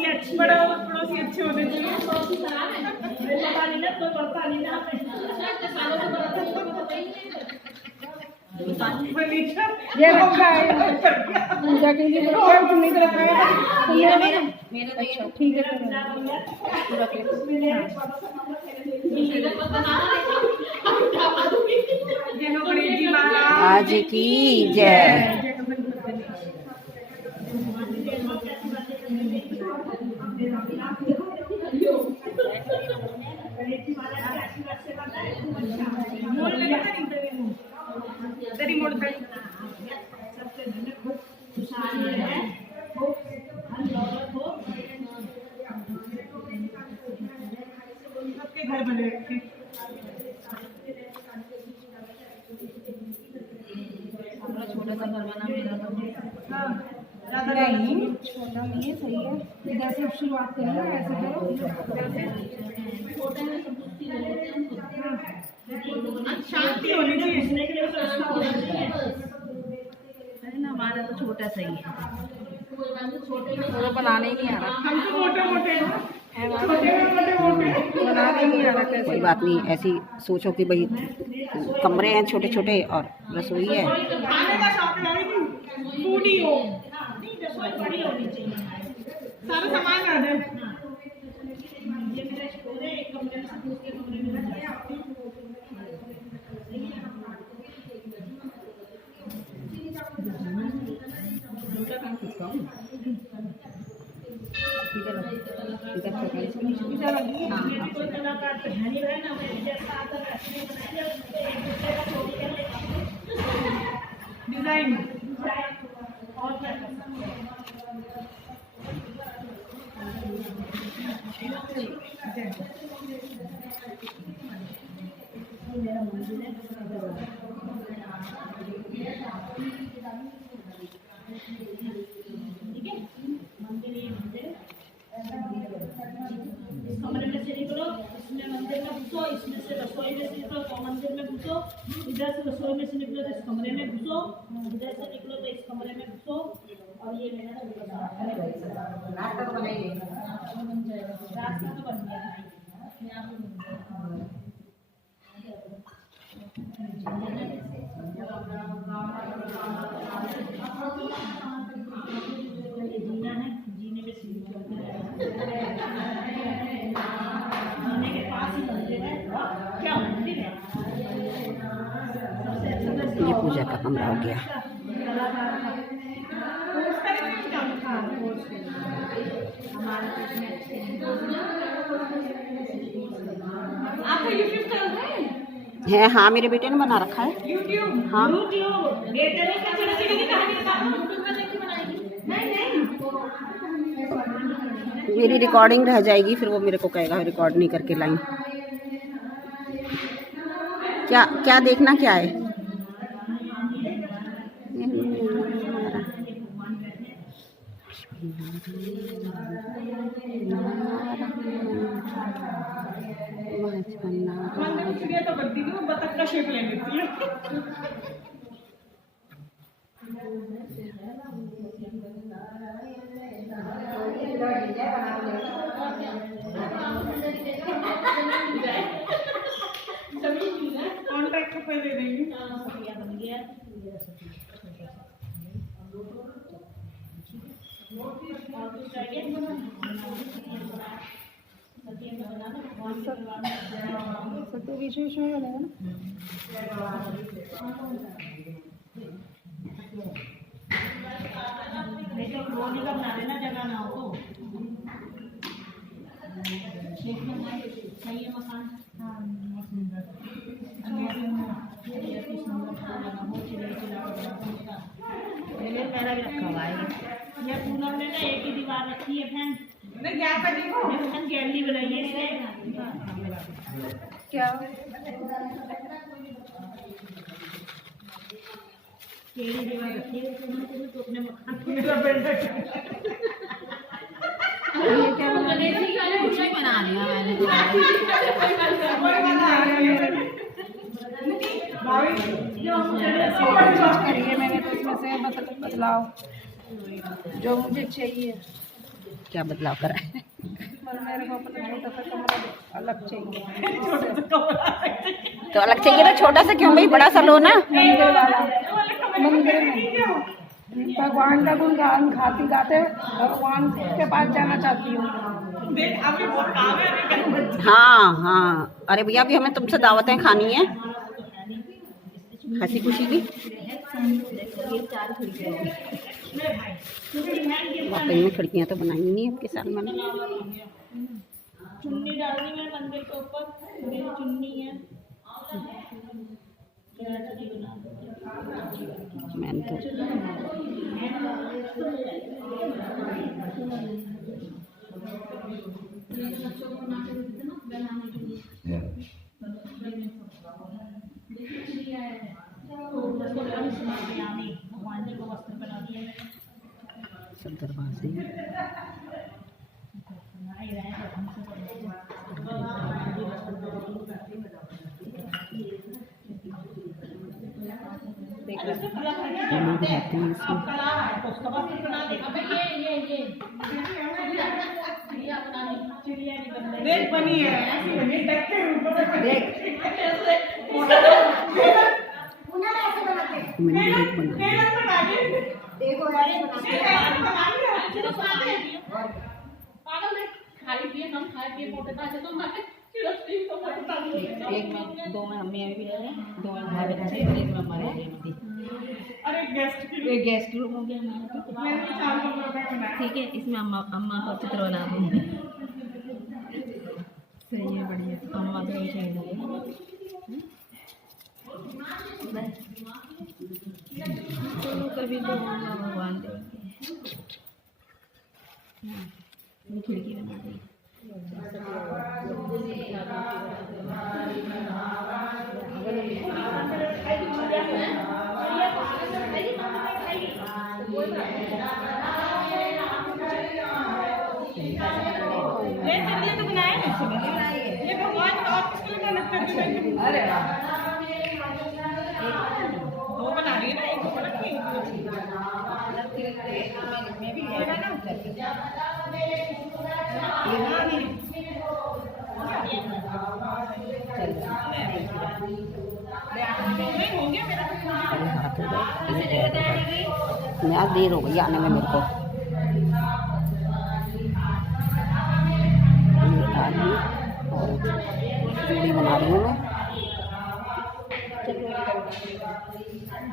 पड़ोसी अच्छी पड़ोसी अच्छे होने चाहिए। ये रखा है पूजा के लिए, तुमने तो रखा है। अच्छा ठीक है, आज की जय। घर बने रखे छोटा सा घर बना मेरा तो। नहीं छोटा नहीं है, सही है। जैसे शुरुआत करी ना ऐसे करो। शांति होनी चाहिए। अरे ना हमारा तो छोटा सही है, वो बनाने ही नहीं आ रहा। हम तो मोटे मोटे बनाने नहीं आ रहा। कोई बात नहीं, ऐसी सोचो कि भाई कमरे हैं छोटे छोटे और रसोई है। खाने का शौक नहीं थी, फूडी हो नहीं, रसोई बड़ी होनी चाहिए, सारा सामान आ जाए। ये मेरा स्टोर है, एक कमरे में दूसरे कमरे में रख दिया। डिजाइन मेरा मंदिर है, ठीक है। मंदिर ये मंदिर है, इस कमरे में से निकलो, इसमें मंदिर में घुसो, इसमें से रसोई में से निकलो तो मंदिर में घुसो, इधर से रसोई में से निकलो तो इस कमरे में घुसो, इधर से निकलो तो इस कमरे में घुसो। और ये मेरा रास्ता तो बनाइए, रास्ता तो बन गया। जीना है, जीने में सीढ़ी जीने के पास ही मंदिर है। क्या मंदिर है? ये पूजा का कमरा हो गया। आपका यूट्यूब चैनल है? हाँ, मेरे बेटे ने बना रखा है। यूट्यूब? हाँ। बेटे ने कचड़ी चिड़ी की कहानी बताओ, यूट्यूब में देखी बनाएगी? नहीं मेरी रिकॉर्डिंग रह जाएगी, फिर वो मेरे को कहेगा रिकॉर्ड नहीं करके लाई। क्या क्या देखना क्या है? चिड़िया तो करती थी, वो बतख का शेप ले लेती है। कॉन्ट्रैक्ट तो पहले देंगे। बन गया सत्य बीच में बनेगा ना। नहीं तो रोनी का बना देना, जगह ना हो तो सही है मकान। हाँ मेरा भी रखा हुआ है। ये पूनम ने ना एक ही दीवार रखी है फैन, फैन गैलरी बनाई है इसने। क्या केड़ी दीवार रखी है तो अपने मकान मेरा बेल्ट ये क्या बना रही कुछ नहीं बना रही मैंने करिए मैंने तो इसमें से बदलाव जो मुझे चाहिए। क्या बदलाव करा है? मेरे को अपना छोटा सा कमरा अलग चाहिए, तो अलग चाहिए ना, छोटा सा क्यों भाई, बड़ा सा लो ना। मंदिर वाला, मंदिर में भगवान का गुणगान गाती गाते भगवान के पास जाना चाहती हूँ। हाँ हाँ, अरे भैया अभी हमें तुमसे दावतें खानी है हंसी खुशी की। वाकई में खिड़कियाँ तो बनाई नहीं है आपके साथ मैंने। चुन्नी डालनी है मंदिर के ऊपर, मेरी चुन्नी है। मैंने तो भगवान जी को वस्त्र पहना दिया सब दरवाजे लोग रहते हैं इसमें। देख बनी है, देख मैंने भी देख बना एक में दो में मम्मी अभी भी रह रहे हैं, दो में भाई बच्चे, एक में हमारे लिए मती। अरे एक गेस्ट रूम हो गया हमारा, ठीक है। इसमें अम्मा अम्मा का चित्र बना दूँगी। सही है, बढ़िया। अम्मा तो नहीं चाहिए चलो कभी तो भगवान देंगे। खिड़की बना दी। अरे वो बना रही है ना, एक बना रही मैं भी लेना ना उधर मैं आज देर हो गई आने में मेरे को। और चूड़ी बना रही हूँ मैं,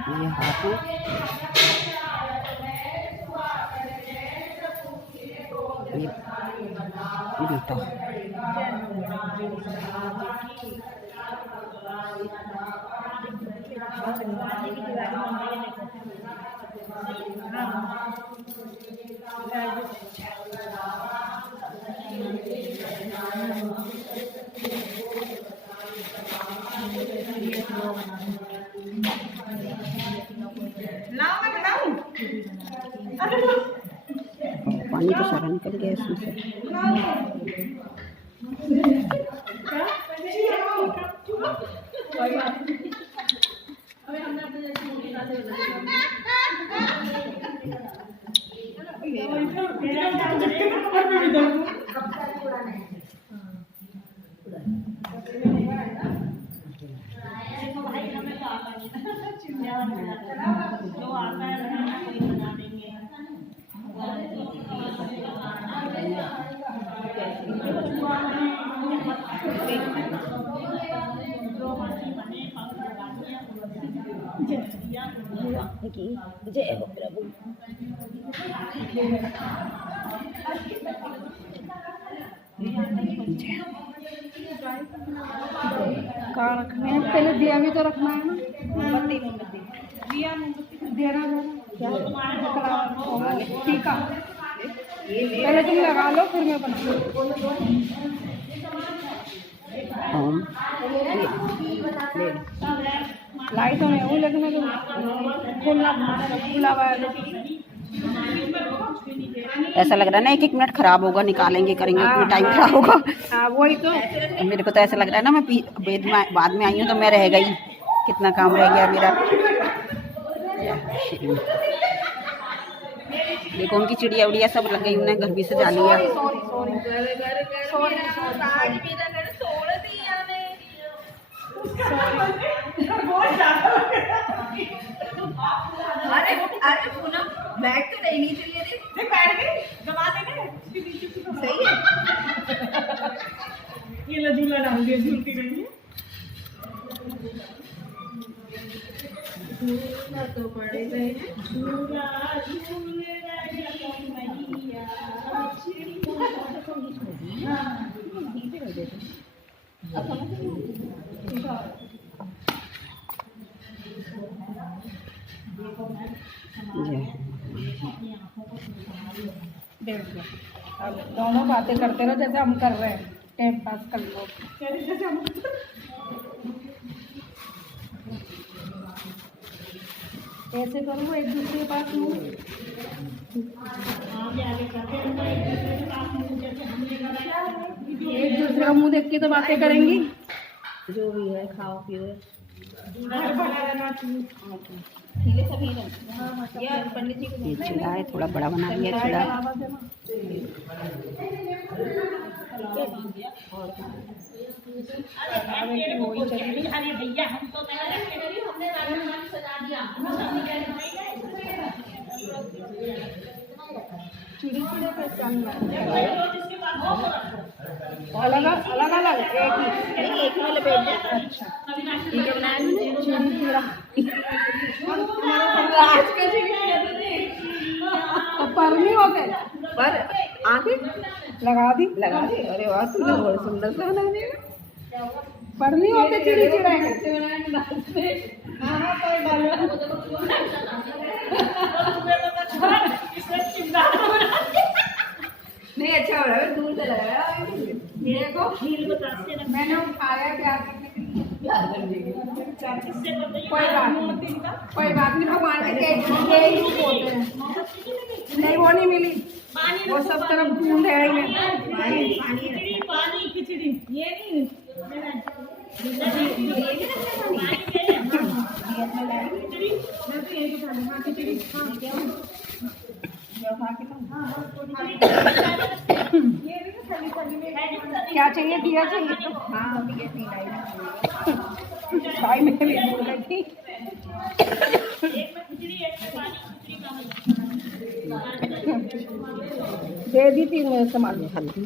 ये हाथ में ये बेटा पानी तो सारा निकल गया इसमें से। जो आता है बना देंगे। जय हो प्रभु। कहाँ रखना है? पहले दिया भी तो रखना है ना। मोमबत्ती मोमबत्ती दिया मोमबत्ती देना क्या टीका पहले तुम लगा लो फिर मैं बना। लाइट होने वो लगने के खुला हुआ है। ऐसा लग रहा है ना एक एक मिनट खराब होगा, निकालेंगे करेंगे उतना टाइम खराब होगा। हाँ वही तो मेरे को तो ऐसा लग रहा है ना मैं बाद में आई हूँ तो मैं रह गई, कितना काम रह गया मेरा। देखो उनकी चिड़िया उड़िया सब लग गई, उन्हें घर भी सजा लिया। सॉरी सॉरी सॉरी अरे अरे पूनम बैठ तो रही नहीं चलिए थे बैठ गई दबा देंगे सही है। ये लो झूला डाल दिया, झूलती रही है। झूला तो पड़े गए झूला झूल मैया अब दोनों बातें करते रहो जैसे हम कर रहे हैं, टाइम पास कर लो। ऐसे करो एक दूसरे के पास मुँह, एक दूसरे का मुंह देख के तो बातें करेंगी। जो भी है खाओ पियो यार पंडित जी को ये चिड़ा है, थोड़ा बड़ा बना दिया चिड़ा। अरे भैया हम तो हमने सजा दिया। अलग अलग अलग एक ही में लपेट दो। पर नहीं हो गए, पर आंखें लगा दी। अरे वाह तुमने बहुत सुंदर सा बना दिया। पर नहीं होते चिड़ी चिड़ा नहीं अच्छा हो रहा है, दूर से लगाया देखो मैंने उठाया प्यार करने के लिए। कोई बात नहीं, भगवान के यही रूप होते हैं। नहीं वो नहीं मिली, वो सब तरफ ढूंढ है ही नहीं। पानी खिचड़ी ये नहीं क्या चाहिए, दिया चाहिए तो हाँ भाई मैं भी बोल रही थी। दे दी 3 मिनट संभाल में हल्दी।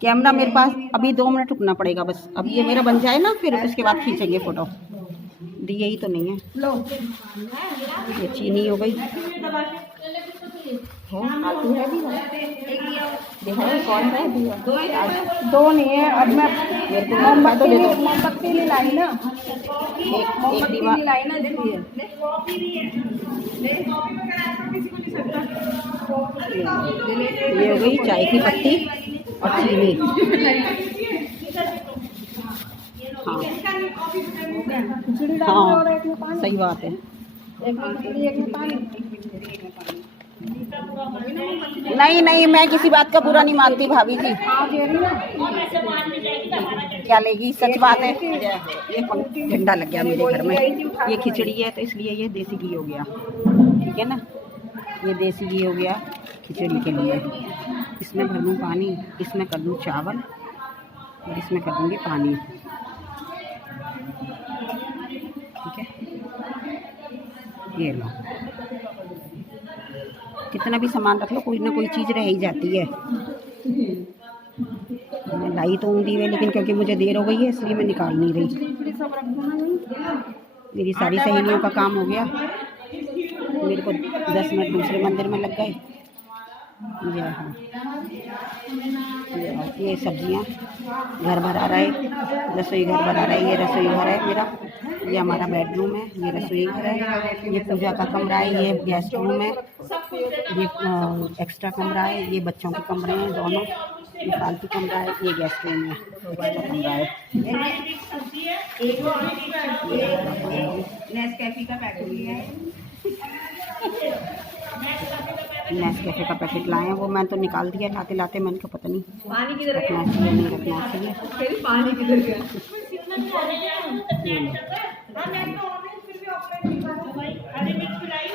कैमरा मेरे पास अभी 2 मिनट रुकना पड़ेगा बस। अब ये मेरा बन जाए ना, फिर उसके बाद खींचेंगे फोटो। दिए ही तो नहीं है। लो ये चीनी हो गई। आती है भी कौन है दो नहीं है। अब मैं मोमबत्ती नहीं लाई ना, मोमबत्ती नहीं लाई ना इसलिए। ये हो गई चाय की पत्ती और चीनी। हाँ खिचड़ी डाल दो और एक में पानी, सही बात है। एक में खिचड़ी एक में पानी। नहीं नहीं, मैं किसी बात का बुरा नहीं मानती भाभी जी। हाँ दे रही ना। क्या लेगी, सच बात है। ये झंडा लग गया मेरे घर में। ये खिचड़ी है तो इसलिए ये देसी घी हो गया, ठीक है ना। ये देसी घी हो गया खिचड़ी के लिए। इसमें भर दूँ पानी, इसमें कर दूँ चावल और इसमें कर दूँगी पानी, ठीक है। ये लो, कितना भी सामान रख लो कोई ना कोई चीज़ रह ही जाती है। मैं लाई तो ऊँधी है, लेकिन क्योंकि मुझे देर हो गई है इसलिए मैं निकाल नहीं रही। मेरी सारी सहेलियों का काम हो गया, मेरे को 10 मिनट दूसरे मंदिर में लग गए। ये सब्जियां घर भरा रहा है, रसोई घर भरा रहा है। ये रसोई घर है मेरा, ये हमारा बेडरूम है, ये रसोई घर है, ये पूजा का कमरा है, ये गेस्ट रूम है, ये एक्स्ट्रा कमरा है, ये बच्चों के कमरे हैं दोनों, ये फालतू कमरा है, ये गेस्ट रूम है, एक्स्ट्रा कमरा है। नेस्कैफे का पैकेट लिया है। नेस्कैफे का पैकेट लाए हैं, वो मैं तो निकाल दिया लाते लाते। मैंने कहा पता नहीं पानी किधर रखना चाहिए नहीं रखना चाहिए। फिर पानी किधर गया? हरी मिर्च लाई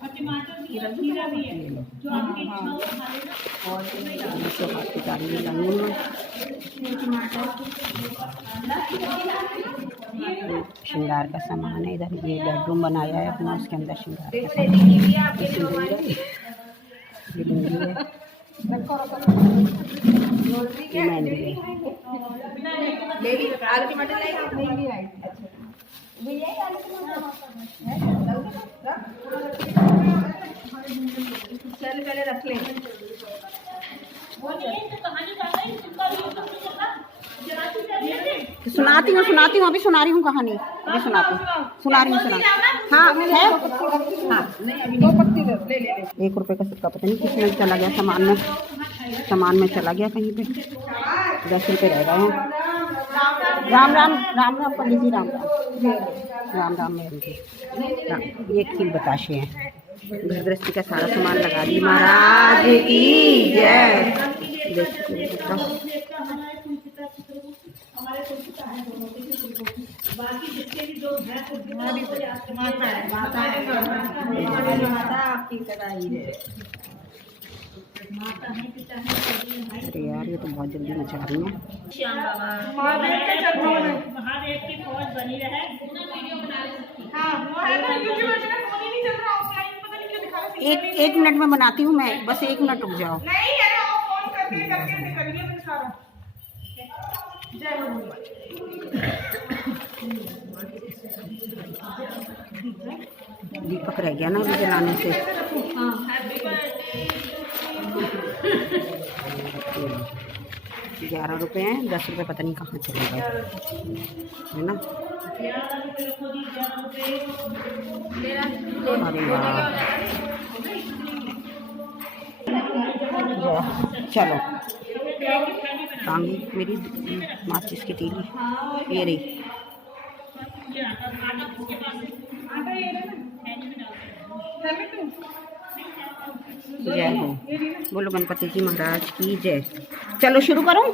और टमाटर भी है, खीरा भी है, जो आपकी इच्छा हो खा लेना। और आपकी गाड़ी में लानी है श्रृंगार का सामान है। इधर ये बेडरूम बनाया है अपना, उसके अंदर श्रृंगार का सामान ये सिंदूर है, ये बिंदी है, ये मेहंदी है। आलू टमाटर लाई। चल पहले रख ले। वो नहीं है, तो कहानी का है, इसका भी यूट्यूब पे चला, जराती से सुनाती हूँ अभी सुना रही हूँ कहानी, अभी सुना रही हूँ हाँ है। हाँ नहीं अभी 2 पत्ती ले ले। 1 रुपये का सिक्का पता नहीं किसमें चला गया, सामान में चला गया कहीं पे। 10 रुपये रह गए हैं। राम राम राम राम पंडित जी, राम राम राम राम मैडम जी। ये खील बताशे हैं। घर गृहस्थी का सारा सामान लगा दी। महाराज की जय। बाकी जितने भी जो माता आपकी सगाई है। माता है पिता है। अरे यार ये तो बहुत जल्दी मचा रही है। श्याम बाबा महादेव की फौज बनी रहे। एक मिनट में बनाती हूँ मैं, बस 1 मिनट रुक जाओ। दीपक रह गया ना अभी जलाने से। 11 रुपये हैं, 10 रुपये पता नहीं कहाँ चले गए, है ना। अरे यार चलो टांगी मेरी माचिस की तीली ये रही। जय हो, बोलो गणपति जी महाराज की जय। चलो शुरू करूँ।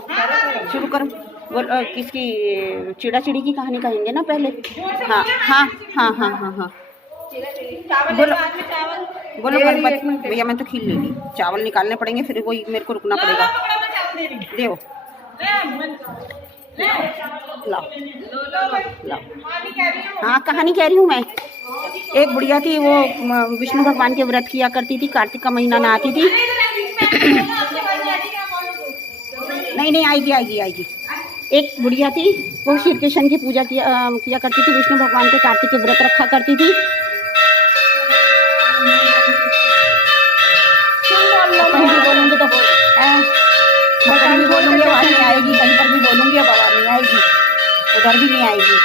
बोलो किसकी चिड़ा चिड़ी की कहानी कहेंगे ना पहले। हाँ हाँ हाँ हाँ हाँ हाँ बोलो गणपति भैया। मैं तो खील ले ली, चावल निकालने पड़ेंगे, फिर वही मेरे को रुकना पड़ेगा। देव लाओ लाओ। हाँ कहानी कह रही हूँ मैं। एक बुढ़िया थी, वो विष्णु भगवान के व्रत किया करती थी, कार्तिक का महीना ना आती थी। नहीं आएगी। एक बुढ़िया थी, वो श्री कृष्ण की पूजा किया करती थी, विष्णु भगवान के कार्तिक के व्रत रखा करती थी। कहीं भी बोलूँगी तो कहीं भी बोलूँगी आवाज़ नहीं आएगी, कहीं पर भी बोलूँगी अब आवाज़ नहीं आएगी, उधर भी नहीं आएगी।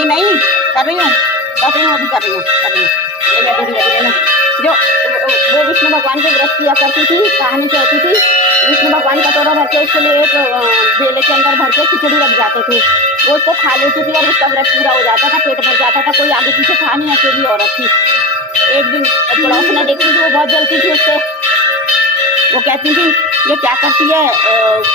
नहीं कर रही हूँ जो वो विष्णु भगवान के व्रत किया करती थी। कहानी क्या होती थी, विष्णु भगवान का तोड़ा भर के उसके लिए एक बेले के अंदर भर के खिचड़ी रख जाते थे। वो उसको खा लेती थी और उसका व्रत पूरा हो जाता था, पेट भर जाता था। कोई आगे पीछे था नहीं, अकेली औरत थी। एक दिन पड़ोस ने देखी थी, वो बहुत जलती थी उससे। वो कहती थी ये क्या करती है,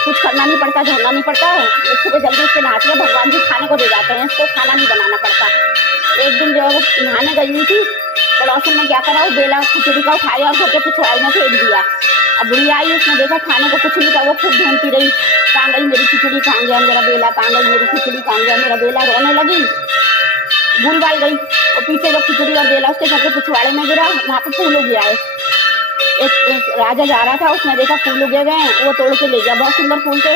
कुछ करना नहीं पड़ता, झड़ना नहीं पड़ता, एक सुबह जल्दी उसके नहाती है, भगवान जी खाने को दे जाते हैं, इसको खाना नहीं बनाना पड़ता। एक दिन जो है वो नहाने गई हुई थी, पड़ोसन ने क्या करा, वो बेला खिचड़ी का उठाया और घर के पिछवाड़े में फेंक दिया। अब बुढ़ी आई, उसने देखा खाने को कुछ नहीं था, वो खुद ढूंढती रही, कहाँ गई मेरी खिचड़ी, कहाँ गया मेरा बेला, कहाँ गई मेरी खिचड़ी, कहाँ गया मेरा बेला। रोने लगी, भूल भाल गई। और पीछे जो खिचड़ी और बेला उसके घर के पिछवाड़े में गिरा, वहाँ पे फूल उग गया है। एक राजा जा रहा था, उसने देखा फूल उगे हुए हैं, वो तोड़ के ले गया, बहुत सुंदर फूल थे।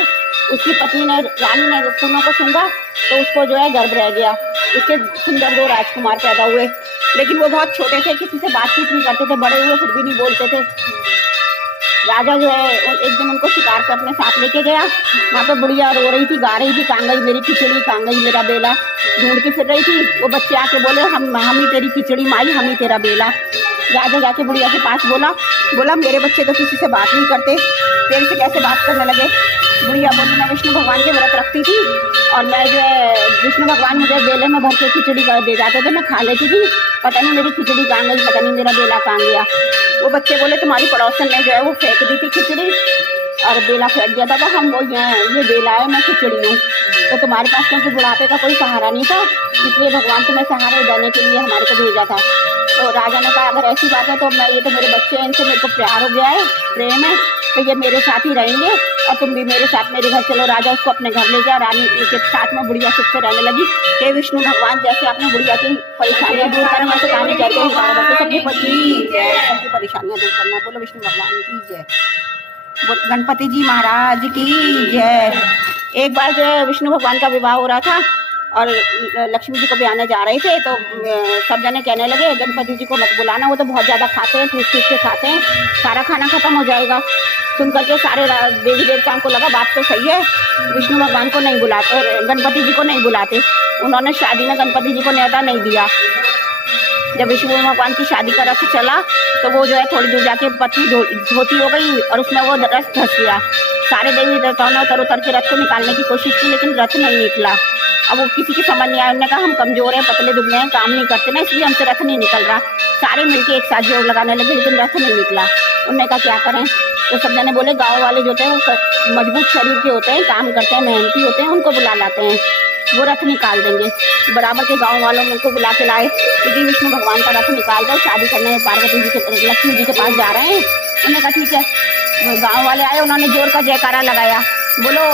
उसकी पत्नी ने, रानी ने फूलों को सूंघा तो उसको जो है गर्भ रह गया। उसके सुंदर 2 राजकुमार पैदा हुए, लेकिन वो बहुत छोटे थे, किसी से बातचीत नहीं करते थे, बड़े हुए फिर भी नहीं बोलते थे। राजा जो है एक दिन उनको शिकार पे अपने साथ लेके गया। वहाँ पे बुढ़िया रो रही थी, गा रही थी, कहाँ गई मेरी खिचड़ी, कहाँ गई मेरा बेला, ढूंढती फिर रही थी। वो बच्चे आके बोले हम ही तेरी खिचड़ी माई, हम ही तेरा बेला। राजा जाके बुढ़िया के पास बोला, बोला मेरे बच्चे तो किसी से बात नहीं करते, तेरे से कैसे बात करने लगे। बुढ़िया बोली मैं विष्णु भगवान के व्रत रखती थी और मैं जो है विष्णु भगवान मुझे बेले में भर के खिचड़ी दे जाते थे, मैं खा लेती थी, पता नहीं मेरी खिचड़ी कहाँ गई, पता नहीं मेरा बेला कहाँ गया। वो बच्चे बोले तुम्हारी पड़ोसन ने जो है वो फेंक दी थी खिचड़ी और बेला फेंक दिया था, तो हम वो ये बेला है, मैं खिचड़ी हूँ, तो तुम्हारे पास क्योंकि बुढ़ापे का कोई सहारा नहीं था, इसलिए भगवान तुम्हें सहारा देने के लिए हमारे को भेजा था। तो राजा ने कहा अगर ऐसी बात है तो मैं ये तो मेरे बच्चे हैं, इनसे मेरे को प्यार हो गया है, प्रेम है, तो ये मेरे साथ ही रहेंगे और तुम भी मेरे साथ मेरे घर चलो। राजा उसको अपने घर ले गया, रानी के साथ में बुढ़िया सुख से रहने लगी। हे विष्णु भगवान जैसे आपने बुढ़िया की परेशानियां दूर करना, वैसे कहानी कहते हैं सबकी परेशानियां दूर करना। बोलो विष्णु भगवान की जय, गणपति जी महाराज की जय। एक बार जो है विष्णु भगवान का विवाह हो रहा था और लक्ष्मी जी को भी आने जा रहे थे, तो सब जने कहने लगे गणपति जी को मत बुलाना, वो तो बहुत ज़्यादा खाते हैं, ठूस ठूस के खाते हैं, सारा खाना खत्म हो जाएगा। सुन करके सारे देवी देवताओं को लगा बात तो सही है, विष्णु भगवान को नहीं बुलाते, गणपति जी को नहीं बुलाते। उन्होंने शादी में गणपति जी को न्योता नहीं दिया। जब विष्णु भगवान की शादी का रथ चला तो वो जो है थोड़ी दूर जाके पत्नी धोती हो गई और उसमें वो रथ धंस गया। सारे देवी देवताओं ने उतर उतर के रथ को निकालने की कोशिश की, लेकिन रथ नहीं निकला। अब वो किसी की समझ नहीं आया, उन्होंने कहा हम कमजोर हैं, पतले दुबले हैं, काम नहीं करते ना, इसलिए हमसे रथ नहीं निकल रहा। सारे मिलके एक साथ जोर लगाने लगे, लेकिन रथ नहीं निकला। उन्होंने कहा क्या करें, तो सब जने बोले गाँव वाले जो होते हैं वो मजबूत शरीर के होते हैं, काम करते हैं, मेहनती होते हैं, उनको बुला लाते हैं, वो रथ निकाल देंगे। बराबर के गांव वालों को बुला के लाए कि विष्णु भगवान का रथ निकाल दो, शादी करने पार्वती जी के लक्ष्मी जी के पास जा रहे हैं। उन्होंने कहा ठीक है। गांव वाले आए, उन्होंने जोर का जयकारा लगाया, बोलो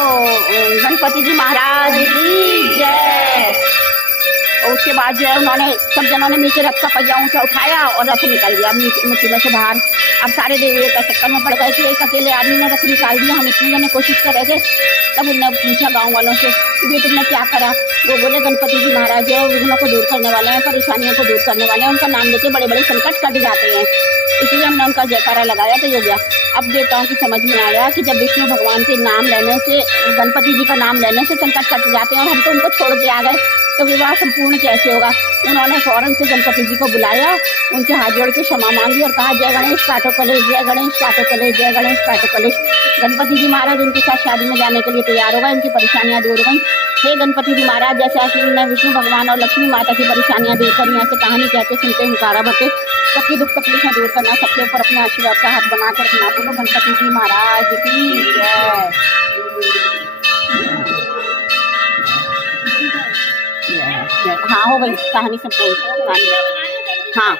गणपति जी महाराज की जय। और उसके बाद जो है उन्होंने सब जनों ने मिलकर रथ का पहिया ऊंचा उठाया और रथ निकल गया मिट्टी में से बाहर। अब सारे देवी देवता चक्कर में पड़ गए कि एक अकेले आदमी ने रथ निकाल दिया, हम इतने जने कोशिश कर रहे थे। तब उन्होंने पूछा गांव वालों से कि ये तुमने क्या करा। वो बोले गणपति जी महाराज जो विघ्नों को दूर करने वाले हैं, परेशानियों को दूर करने वाले हैं, उनका नाम लेके बड़े बड़े संकट कट जाते हैं, इसलिए हमने उनका जयकारा लगाया तो ये हो गया। अब देवताओं की समझ में आया कि जब विष्णु भगवान के नाम लेने से, गणपति जी का नाम लेने से संकट कट जाते हैं और हम तो उनको छोड़ के आ गए, तो विवाह संपूर्ण कैसे होगा। उन्होंने फौरन से गणपति जी को बुलाया, उनसे हाथ जोड़ के क्षमा मांगी और कहा जय गणेश काटो कलेश, जय गणेश काटो कलेश, जय गणेश काटो कलेश। गणपति जी महाराज उनके साथ शादी में जाने के लिए तैयार हो गए, उनकी परेशानियां दूर हो गई। हे गणपति जी महाराज जैसे आपने विष्णु भगवान और लक्ष्मी माता की परेशानियां दूर करी, ऐसे कहानी कहते सुनते हुंकारा भरते सबकी दुख तकलीफें दूर करना, सबके ऊपर अपने आशीर्वाद का हाथ बनाकर रखना। बोलो गणपति जी महाराज की जय। हाँ हो गई कहानी संपूर्ण। हाँ